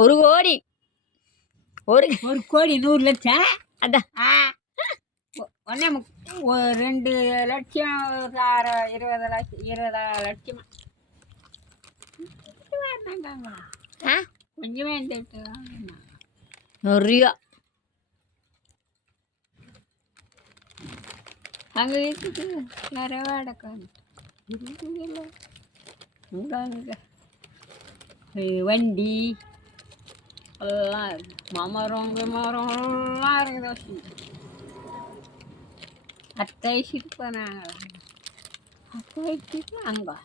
ஒரு கோடி ஒரு 1,00,00,000 அதான் ஒன்னே 2 லட்சம் 20 லட்சம் கொஞ்சமே நிறையா அங்கே வீட்டுக்கு வேற வாடக்காது வண்டி எல்லாம் மரம் எல்லாம் இருக்குது. அத்தை வயசுக்கு போனாங்க. அத்தை வயசுக்கு அங்கே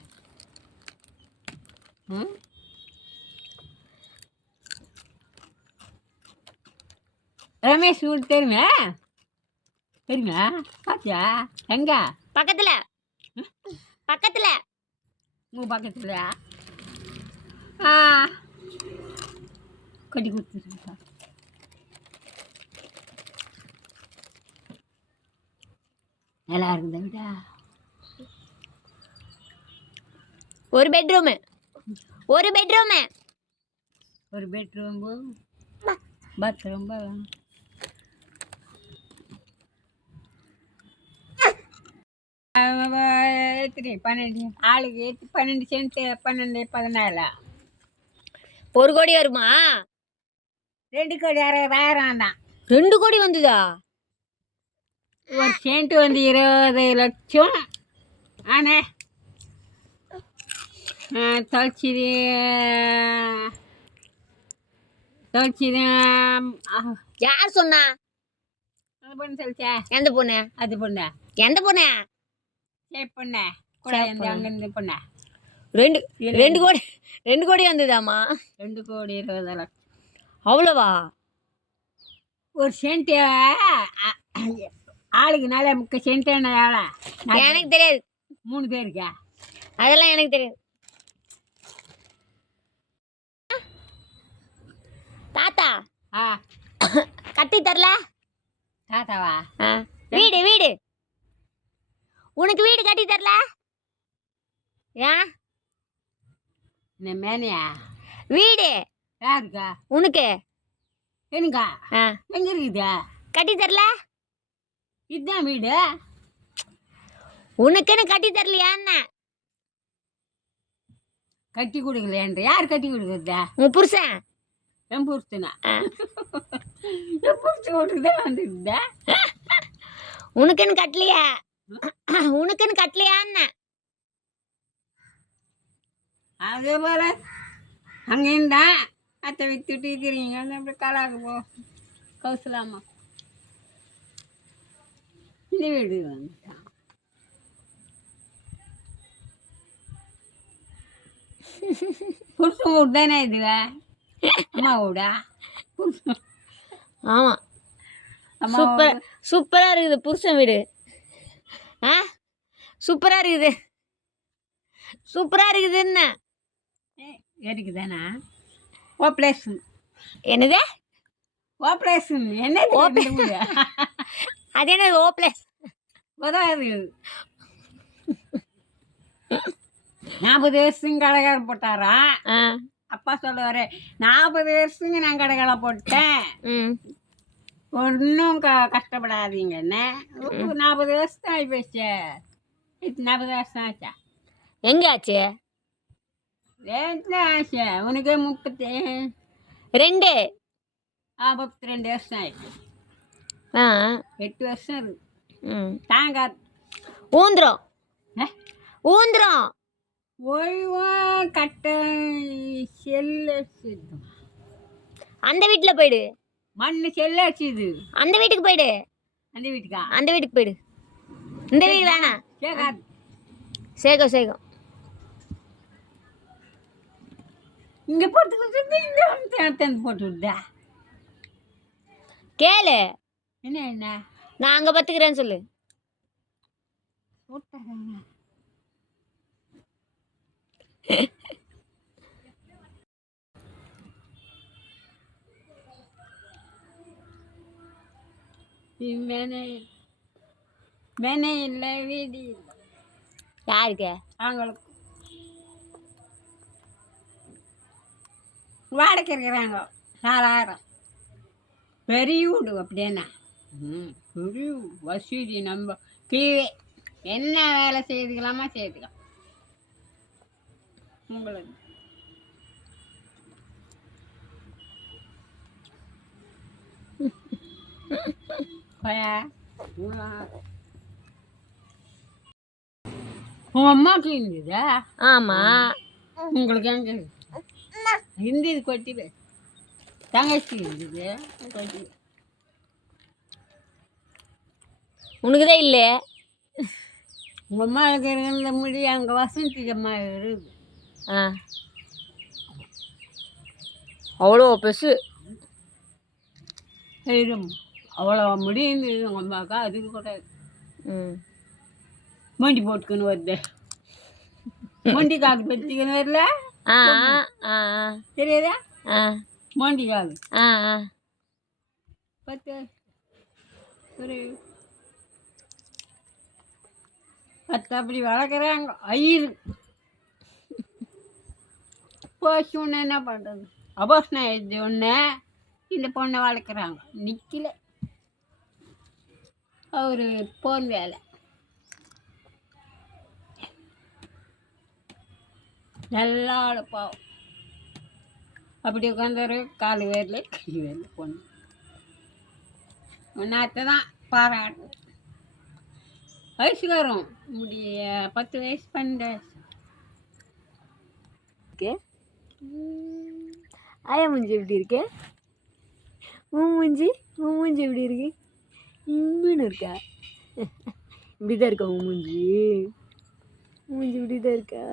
ரமேஷ் வீடு தெரியுமா? பாத்தியா? எங்க? பக்கத்துல உங்க பக்கத்துல கட்டி கொடுத்துருக்கா. நல்லா இருக்குதா விடா? ஒரு பெட்ரூமு பாத்ரூம் எத்தனை 12 ஆளுக்கு 12 சென்ட் 14 1 கோடி வருமா? 2,60,000 தான். 2 கோடி வந்துதா? ஒரு சென்ட் வந்து 20 லட்சம். ஆனே தொலைச்சிது யார் சொன்னா? அந்த பொண்ணு சொல்லிச்சா? எந்த பொண்ணு? அது பொண்ணு. எந்த பொண்ணு? பொண்ணு கூட அங்கிருந்து பொண்ணு. 2 கோடி வந்துதாமா? 2,20,00,000. அவ்வளவா? ஒரு சென்ட் ஆளுக்கு 4 சென்ட் எனக்கு தெரியாது. 3 பேருக்கா? அதெல்லாம் எனக்கு தெரியாது. தாத்தா கட்டி தரல? தாத்தாவா? வீடு உனக்கு வீடு கட்டி தரல? ஏன் மேனியா? வீடு யாருக்கா? உனக்கு. எனக்கா? எங்க இருக்குதா? கட்டி தரல? இதுதான் வீடு. உனக்குன்னு கட்டி தரலையான்னு? கட்டி கொடுக்கலையான்ற? யார் கட்டி கொடுக்குறதா? உன் புருஷன். என் புருஷனா? என் புருஷன் வீட்டுக்குதான் வந்துருக்குதா? உனக்குன்னு கட்டலையான்னு? அதே போல அங்கேருந்தா அத்தை வித்துட்டு இருக்கிறீங்க. அப்படி காலாக்கு போ கௌசலாமா இந்த வீடு வந்துட்டான். புருஷன் வீடு தானே இதுவா? அம்மா வீடா? ஆமா, சூப்பரா இருக்குது புருஷன் வீடு. சூப்பரா இருக்குதுன்னு இருக்குதானா? ஓப்ளேஷன். என்னது ஓப்ளேஷன்? என்னது? அது என்னது ஓப்ளேஸ்? உதவாது. 40 வருஷம் கடைக்கார போட்டாரா? அப்பா சொல்லுவாரு 40 வருஷங்க நான் கடைக்கால போட்டேன், ஒன்றும் கஷ்டப்படாதீங்கன்னு. 40 வருஷம் ஆகி போச்சு. 40 வருஷம் ஆச்சா? எங்க ஆச்சு? ஆச்சு உனக்கு 32 வருஷம் ஆயிடுச்சு. 8 வருஷம் இருக்கு. தாங்க ஊந்துரும் ஓய்வா கட்ட செல்லு அந்த வீட்டுல போயிடு. மண்ணு செல்ல அடிச்சுது. அந்த வீட்டுக்கு போயிடு. அந்த வீட்டுக்கா? அந்த வீட்டுக்கு போயிடு. இந்த வீடு வேணாம். சேகம் இங்க போட்டு போட்டு விட்டா கேளு. என்ன நான் அங்க பத்துக்கிறேன்னு சொல்லு. மேனே இல்லை வீடு இல்லை. யாருக்கு? அவங்களுக்கு வாடகை இருக்கிறாங்க 4000. பெரிய வீடு அப்படின்னா பெரிய வசதி. நம்ம கீழே என்ன வேலை செய்துக்கலாமா செய்துக்கலாம் உங்களுக்கு. உங்க அம்மாவுக்கு இருந்ததா? ஆமா. உங்களுக்கு எங்க இருந்தது? கொட்டிடு. தங்கச்சி இருந்தது கொட்டிடு. உனக்குதான் இல்லை. உங்கள் அம்மா இருக்கிற முடி அங்கே வசந்தி அம்மா இருக்குது. ஆ, அவ்வளோ பெருசு. அவ்வளோ முடி இருந்தது உங்கள் அம்மாவுக்கா? அதுக்கு கூட ம், மண்டி போட்டுக்குன்னு வருது. மண்டி காக்கு பற்றிக்கணும் வரல. ஆ ஆ தெரியாதா? ஆ மண்டி காக்கு ஆ ஆ 10 ஒரு 10 அப்படி வளர்க்குறாங்க. ஐயரு போச்சு. ஒன்று என்ன பண்ணுறது? அபோஷனம் எழுதி ஒன்று இந்த பொண்ணை வளர்க்குறாங்க. நிற்கல. அவர் போன் வேலை. நல்லா பாவம் அப்படி உட்காந்துரு. கால் வேரில் கை வேரில் பொண்ணு ஒன்றாத்த தான் பாராட்டு. வயசுக்காரம் முடிய 10 வயசு 12 வயசு. ஓகே. ஆயா மூஞ்சி எப்படி இருக்கு? உன் மூஞ்சி எப்படி இருக்கு? இன்னும் இருக்கா? இப்படி தான் இருக்கா உன் மூஞ்சி? இப்படி தான் இருக்கா?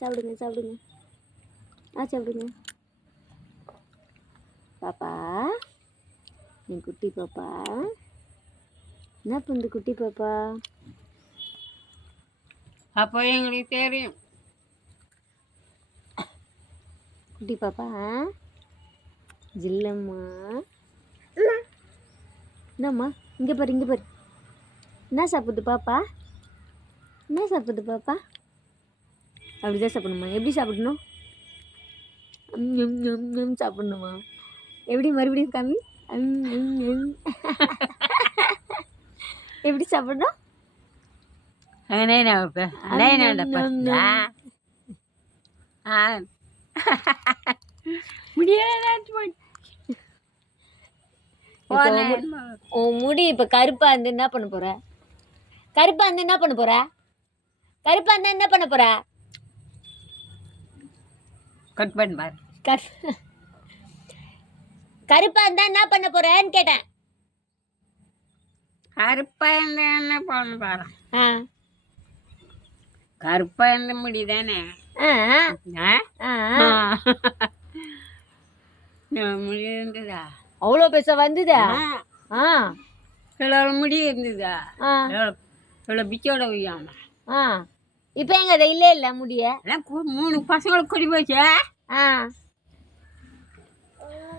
சாப்பிடுங்க சாப்பிடுங்க. பாப்பா, என் குட்டி பாப்பா என்ன பண்ணுது? குட்டி பாப்பா அப்போ எங்களுக்கு தெரியும். குட்டி பாப்பா ஜில்லம்மா. என்னம்மா? இங்கே பாரு. என்ன சாப்பிடுது பாப்பா? அப்படிதான் சாப்பிடணுமா? எப்படி சாப்பிடணும்? சாப்பிடணுமா? எப்படி? மறுபடியும் காமி. எப்படி சாப்பிடணும்? உன் முடி இப்ப கருப்பா இருந்து என்ன பண்ண போற? கட் பண்ணார். கருப்பா இருந்தா என்ன பண்ண போறேன்னு கேட்டேன். கருப்பா இருந்தா என்ன பண்ண பாரு. கருப்பா இருந்த முடிதானே. முடி இருந்ததா? அவ்வளோ பெருசா வந்ததா? எவ்வளோ முடி இருந்ததா? எவ்வளோ பிச்சோட வையாம. இப்போ எங்க அதை இல்லை முடிய 3 பசங்களுக்கு கொட்டி போச்சு.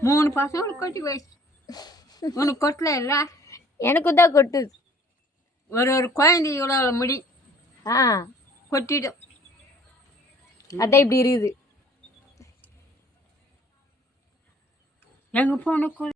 3 பசங்களுக்கு கொட்டி போச்சு. உனக்கு கொட்டல இல்லை? எனக்கு தான் கொட்டுது. ஒரு குழந்தை இவ்வளோ முடி கொட்டிடும். அதான் இப்படி இருக்குது. எங்கள் பொண்ணு